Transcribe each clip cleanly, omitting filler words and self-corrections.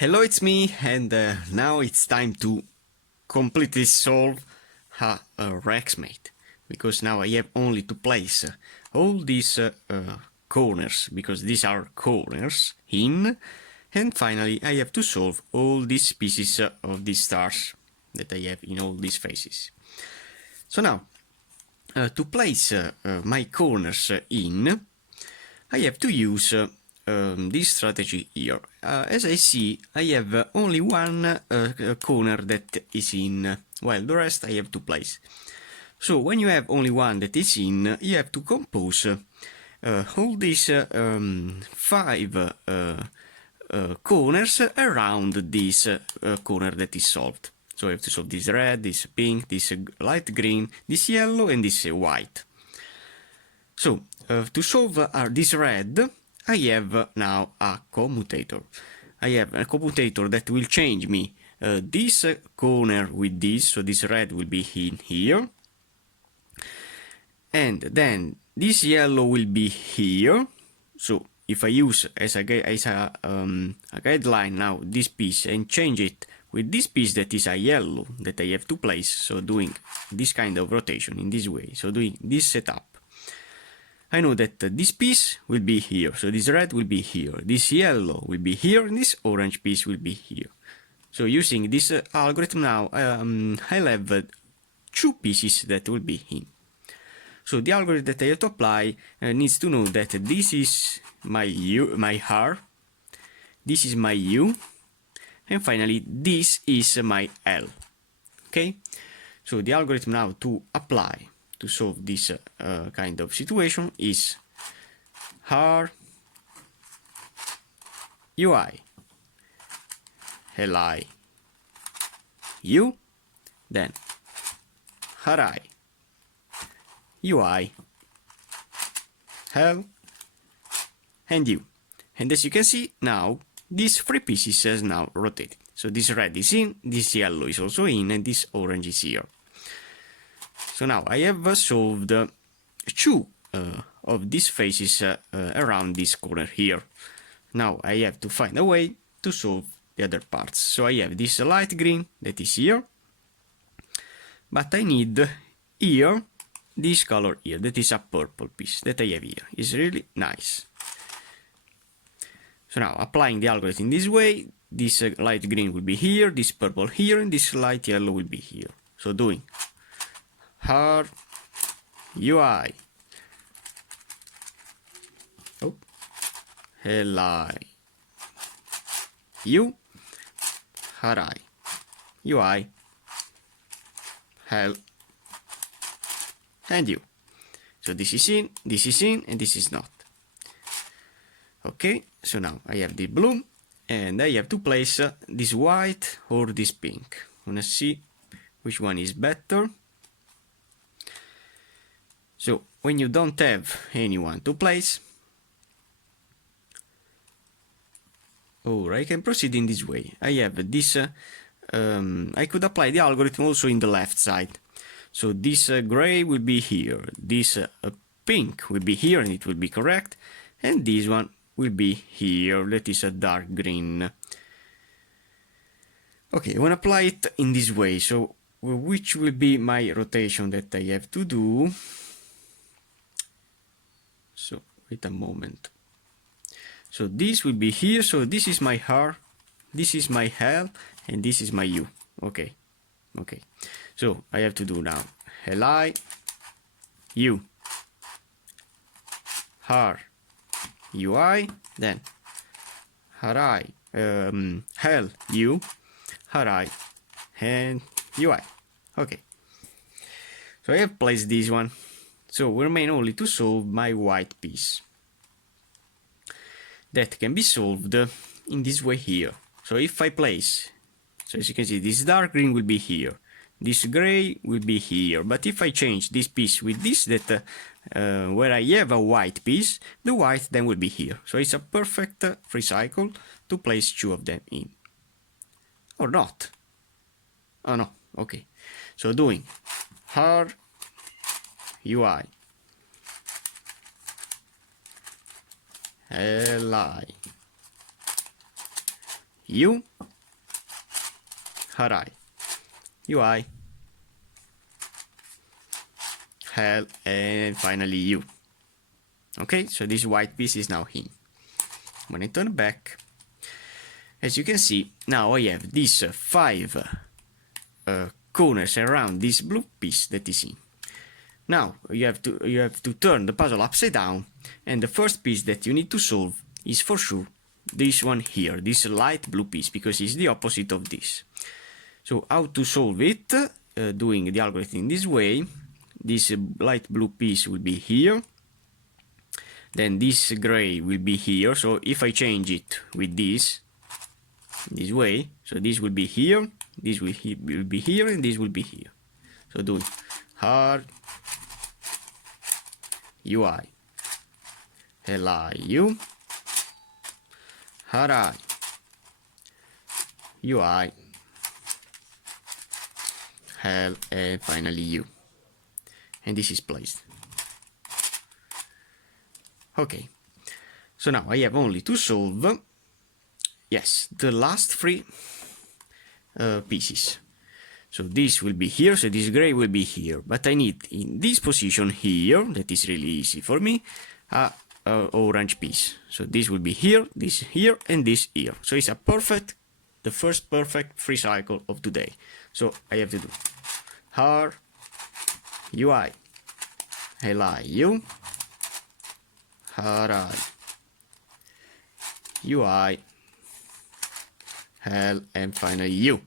Hello, it's me, and now it's time to completely solve a Rexmate, because now I have only to place all these corners, because these are corners, in, and finally I have to solve all these pieces of these stars that I have in all these faces. So now, to place my corners in, I have to use this strategy here. As I see, I have only one corner that is in, while the rest I have to place. So when you have only one that is in, you have to compose all these five corners around this corner that is solved. So I have to solve this red, this pink, this light green, this yellow, and this white. So, to solve this red, I have now a commutator. I have a commutator that will change me this corner with this, so this red will be in here. And then this yellow will be here. So if I use as a guideline now this piece and change it with this piece that is a yellow that I have to place, so doing this kind of rotation in this way, so doing this setup, I know that this piece will be here, so this red will be here, this yellow will be here, and this orange piece will be here. So using this algorithm now, I'll have two pieces that will be in. So the algorithm that I have to apply needs to know that this is my U, my R, this is my U, and finally this is my L. Okay? So the algorithm now to apply to solve this kind of situation is R UI Li U, then Ri UI L and U. And as you can see now, these three pieces has now rotated. So this red is in, this yellow is also in, and this orange is here. So now I have solved two of these faces around this corner here. Now I have to find a way to solve the other parts. So I have this light green that is here, but I need here this color here, that is a purple piece that I have here. It's really nice. So now applying the algorithm in this way, this light green will be here, this purple here, and this light yellow will be here. So doing R UI Li U Ri UI L and U. So this is in, and this is not. Okay, so now I have the blue, and I have to place this white or this pink. I'm gonna see which one is better. So when you don't have anyone to place, or I can proceed in this way. I have this, I could apply the algorithm also in the left side. So this gray will be here, this pink will be here and it will be correct, and this one will be here, that is a dark green. Okay, I want to apply it in this way, so which will be my rotation that I have to do. So wait a moment. So this will be here, so this is my R, this is my L, and this is my U. Okay, okay. So I have to do now Li U R UI, then Ri L U Ri and UI. Okay. So I have placed this one. So we remain only to solve my white piece. That can be solved in this way here. So if I place, so as you can see, this dark green will be here, this gray will be here, but if I change this piece with this, that where I have a white piece, the white then will be here. So it's a perfect free cycle to place two of them in. Or not. Oh no, okay. So doing R UI Li you, high, UI, hell, and finally you. Okay, so this white piece is now in. When I turn back, as you can see, now I have these 5 corners around this blue piece that is in. Now you have to turn the puzzle upside down, and the first piece that you need to solve is for sure this one here, this light blue piece, because it's the opposite of this. So how to solve it? Doing the algorithm in this way. This light blue piece will be here, then this gray will be here. So if I change it with this way, so this will be here, this will be here, and this will be here. So doing hard UI, LI, hard UI, hell, and finally U. And this is placed. Okay, so now I have only to solve, yes, the last 3 pieces. So this will be here, so this gray will be here, but I need in this position here, that is really easy for me, a orange piece. So this will be here, this here, and this here. So it's a perfect, the first perfect free cycle of today. So I have to do hard UI, LI, U, hard UI, hell, and finally U.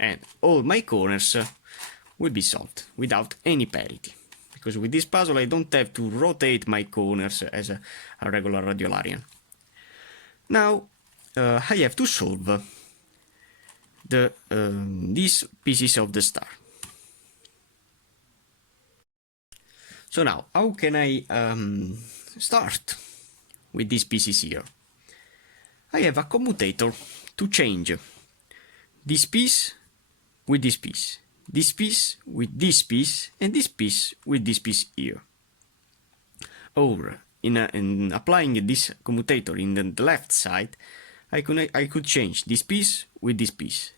And all my corners will be solved without any parity. Because with this puzzle I don't have to rotate my corners as a regular radiolarian. Now I have to solve these pieces of the star. So now, how can I start with these pieces here? I have a commutator to change this piece with this piece with this piece, and this piece with this piece here. Or, in applying this commutator in the left side, I could change this piece with this piece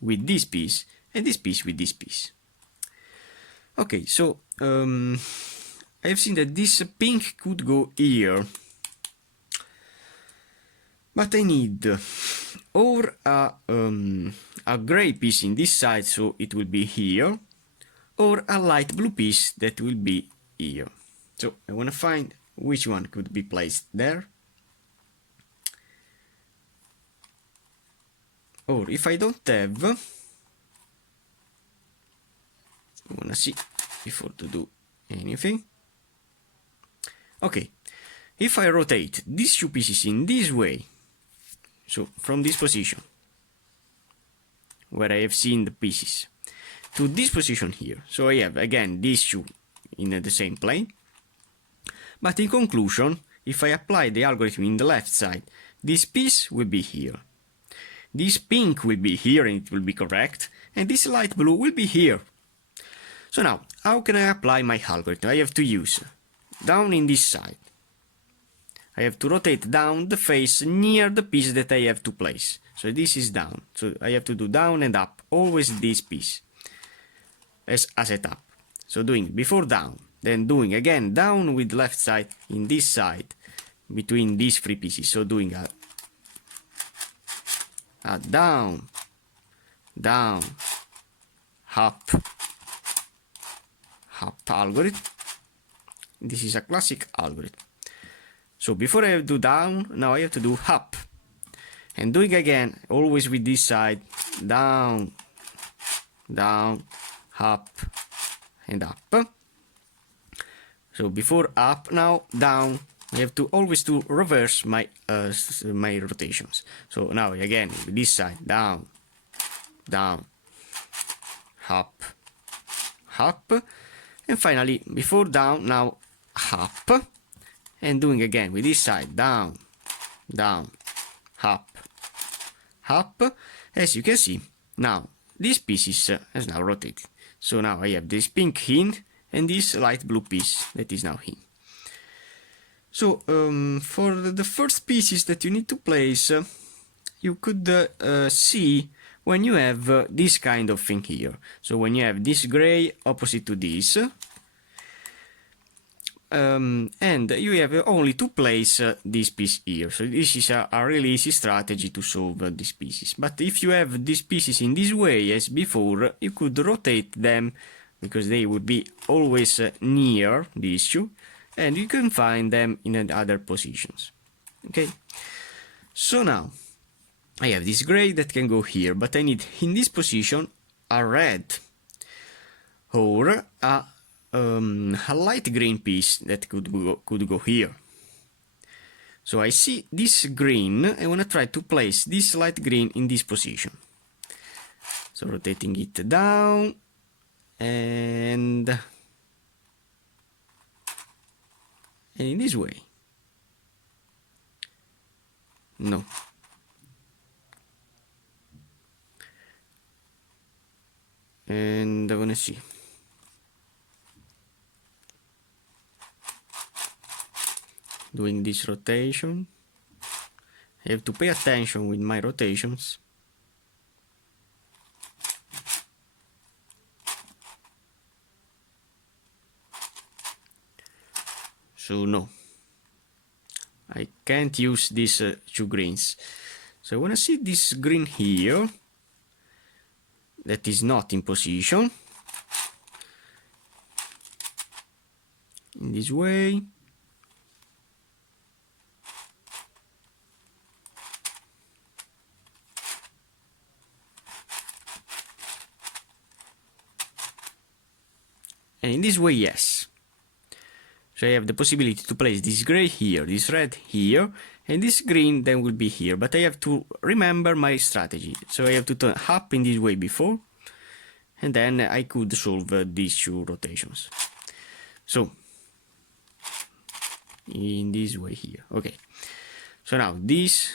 with this piece, and this piece with this piece. Okay, so I have seen that this pink could go here, but I need or a gray piece in this side, so it will be here, or a light blue piece that will be here. So I want to find which one could be placed there. Or if I don't have, I want to see before to do anything. Okay, if I rotate these 2 pieces in this way, so from this position where I have seen the pieces to this position here, so I have again these 2 in the same plane, but in conclusion, if I apply the algorithm in the left side, this piece will be here, this pink will be here and it will be correct, and this light blue will be here. So now, how can I apply my algorithm? I have to use down in this side. I have to rotate down the face near the piece that I have to place. So this is down. So I have to do down and up, always this piece as a setup. So doing before down, then doing again down with left side in this side between these 3 pieces. So doing a down, down, up algorithm. This is a classic algorithm. So before I do down, now I have to do up. And doing again, always with this side, down, down, up, and up. So before up, now down. I have to always do reverse my my rotations. So now again, with this side, down, down, up, up. And finally, before down, now up. And doing again with this side, down, down, up, up. As you can see, now this piece is now rotated. So now I have this pink in and this light blue piece that is now in. So for the first pieces that you need to place, you could see when you have this kind of thing here. So when you have this gray opposite to this, and you have only to place this piece here. So this is a really easy strategy to solve these pieces. But if you have these pieces in this way as before, you could rotate them because they would be always near the issue, and you can find them in other positions. Okay, so now I have this gray that can go here, but I need in this position a red or a light green piece that could go here. So I see this green, I want to try to place this light green in this position. So rotating it down and in this way. No. And I want to see. Doing this rotation. I have to pay attention with my rotations. So no, I can't use these two greens. So I want to see this green here that is not in position. In this way. And in this way, yes. So I have the possibility to place this gray here, this red here, and this green then will be here. But I have to remember my strategy. So I have to turn up in this way before, and then I could solve these two rotations. So, in this way here. Okay. So now this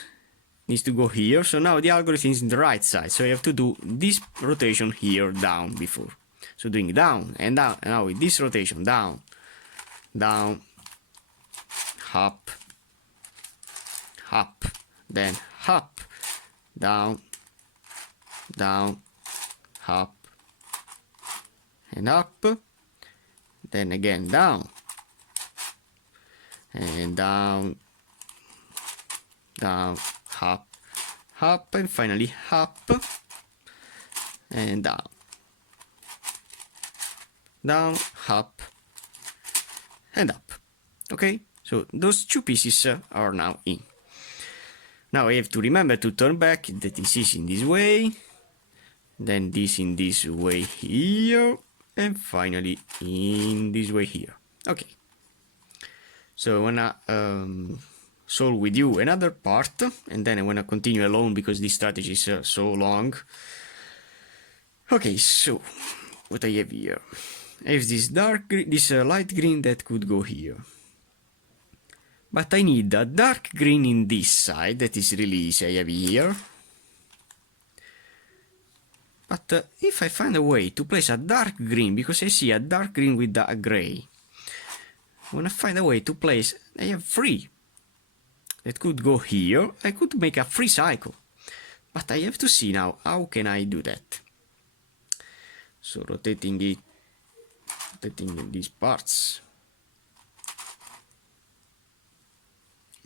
needs to go here. So now the algorithm is in the right side. So I have to do this rotation here down before. So doing down and down, and now with this rotation down, down, up, up, then up, down, down, up, and up, then again down, and down, down, up, and finally up, and down. Down, up, and up. Okay, so those two pieces are now in. Now I have to remember to turn back, that this is in this way, then this in this way here, and finally in this way here. Okay, so I wanna solve with you another part, and then I wanna continue alone because this strategy is so long. Okay, so what I have here. I have this light green that could go here. But I need a dark green in this side, that is really easy, I have here. But if I find a way to place a dark green, because I see a dark green with a gray, when I find a way to place, I have three that could go here. I could make a free cycle. But I have to see now, how can I do that? So rotating it, rotating these parts.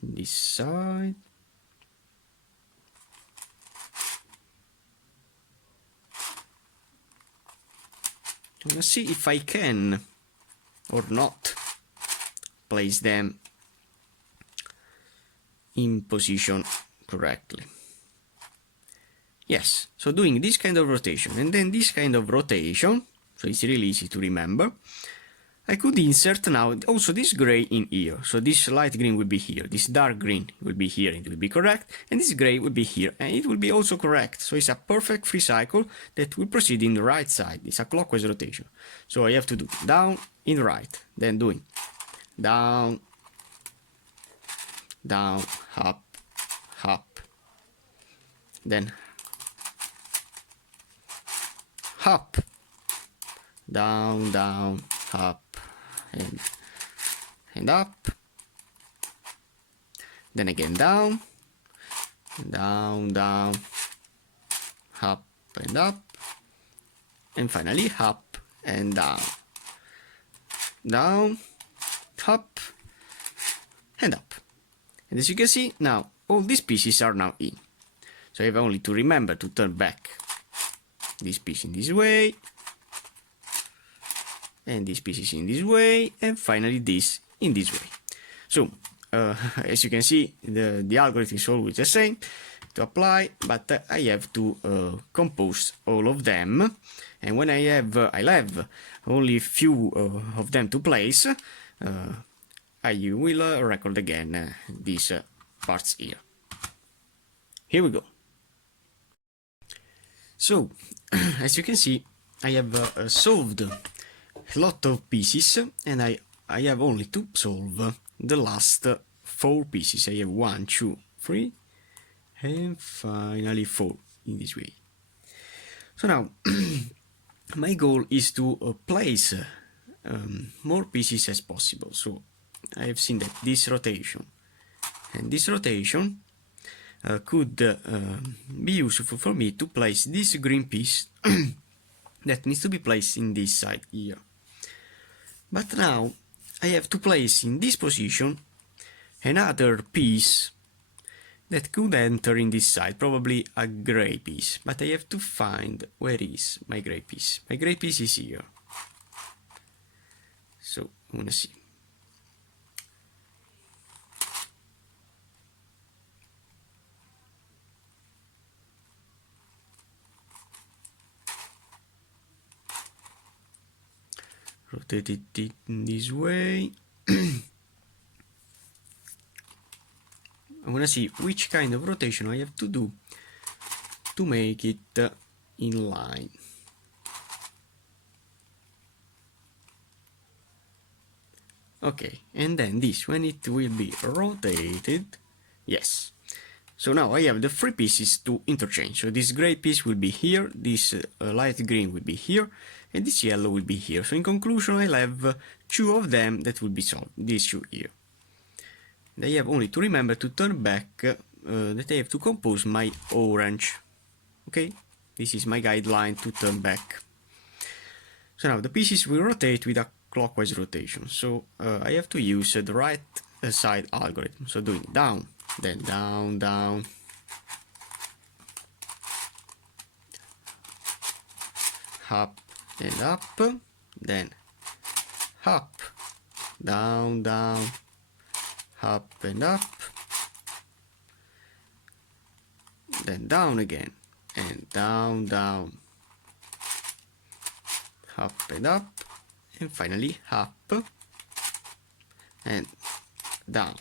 This side. Let's see if I can or not place them in position correctly. Yes, so doing this kind of rotation and then this kind of rotation, so it's really easy to remember, I could insert now also this gray in here. So this light green will be here, this dark green will be here, it will be correct, and this gray will be here, and it will be also correct. So it's a perfect free cycle that will proceed in the right side. It's a clockwise rotation. So I have to do down, in right, then doing down, down, up, then up, down, down, up, and up, then again down, down, down, up and up, and finally up and down, down, up and up. And as you can see, now all these pieces are now in. So I have only to remember to turn back this piece in this way, and this piece is in this way, and finally this in this way. So as you can see, the algorithm is always the same to apply, but I have to compose all of them, and when I'll have only few of them to place, I will record again these parts here. Here we go. So as you can see, I have solved a lot of pieces, and I have only to solve the last 4 pieces. I have 1, 2, 3, and finally 4 in this way. So now my goal is to place more pieces as possible. So I have seen that this rotation and this rotation could be useful for me to place this green piece that needs to be placed in this side here. But now I have to place in this position another piece that could enter in this side, probably a gray piece, but I have to find where is my gray piece. My gray piece is here. So I wanna see. Rotate it in this way. I want to see which kind of rotation I have to do to make it in line. Okay, and then this, when it will be rotated, yes. So now I have the 3 pieces to interchange. So this gray piece will be here, this light green will be here, and this yellow will be here. So in conclusion, I'll have 2 of them that will be solved, these 2 here. And I have only to remember to turn back that I have to compose my orange. Okay, this is my guideline to turn back. So now the pieces will rotate with a clockwise rotation. So I have to use the right side algorithm. So doing down, then down, down, up and up, then up, down, down, up and up, then down again, and down, down, up and up, and finally up and down,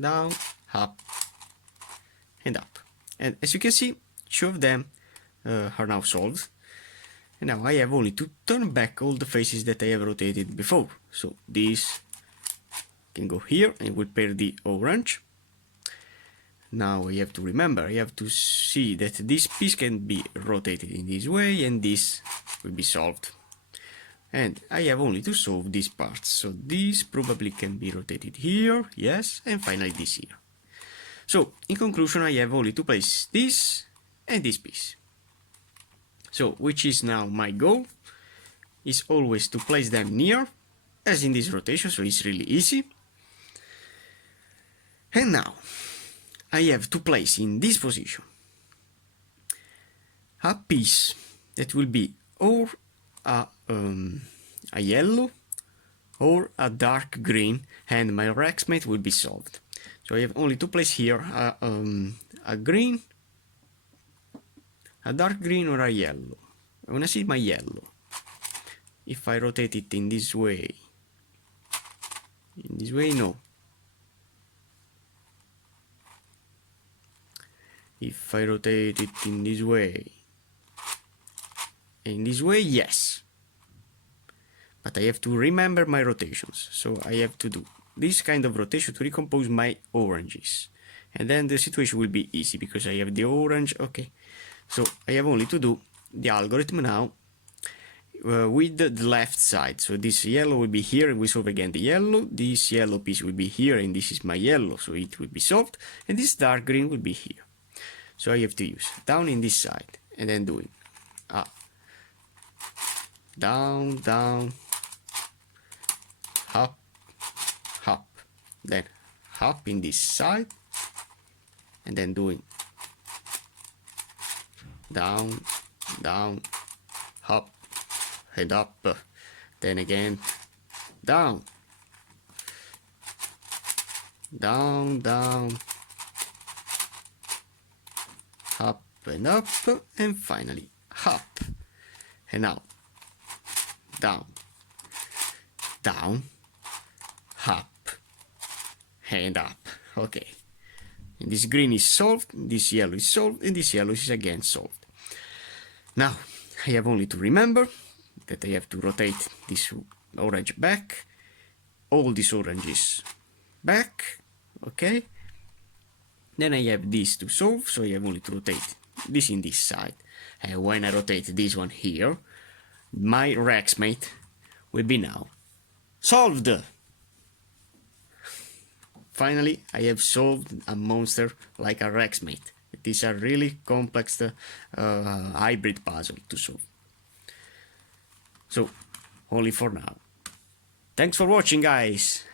down, up and up. And as you can see, 2 of them are now solved. And now I have only to turn back all the faces that I have rotated before. So this can go here and will pair the orange. Now I have to remember, I have to see that this piece can be rotated in this way, and this will be solved. And I have only to solve these parts. So this probably can be rotated here, yes, and finally this here. So in conclusion, I have only to place this and this piece. So which is now my goal, is always to place them near, as in this rotation, so it's really easy. And now I have to place in this position a piece that will be or a yellow or a dark green, and my Rexmate will be solved. So I have only to place here a green, a dark green or a yellow. I want to see my yellow. If I rotate it in this way, no. If I rotate it in this way, yes. But I have to remember my rotations. So I have to do this kind of rotation to recompose my oranges. And then the situation will be easy because I have the orange, okay. So I have only to do the algorithm now. with the left side. So this yellow will be here, and we solve again the yellow. This yellow piece will be here, and this is my yellow, so it will be solved. And this dark green will be here. So I have to use down in this side, and then doing up, down, down, up, up, then up in this side, and then doing down, down, up, and up, then again down, down, down, up and up, and finally up. And now down, down, up, and up. Okay, and this green is solved, this yellow is solved, and this yellow is again solved. Now I have only to remember that I have to rotate this orange back, all these oranges back, okay? Then I have this to solve, so I have only to rotate this in this side. And when I rotate this one here, my Rexmate will be now solved! Finally, I have solved a monster like a Rexmate. It is a really complex hybrid puzzle to solve. So, only for now. Thanks for watching, guys!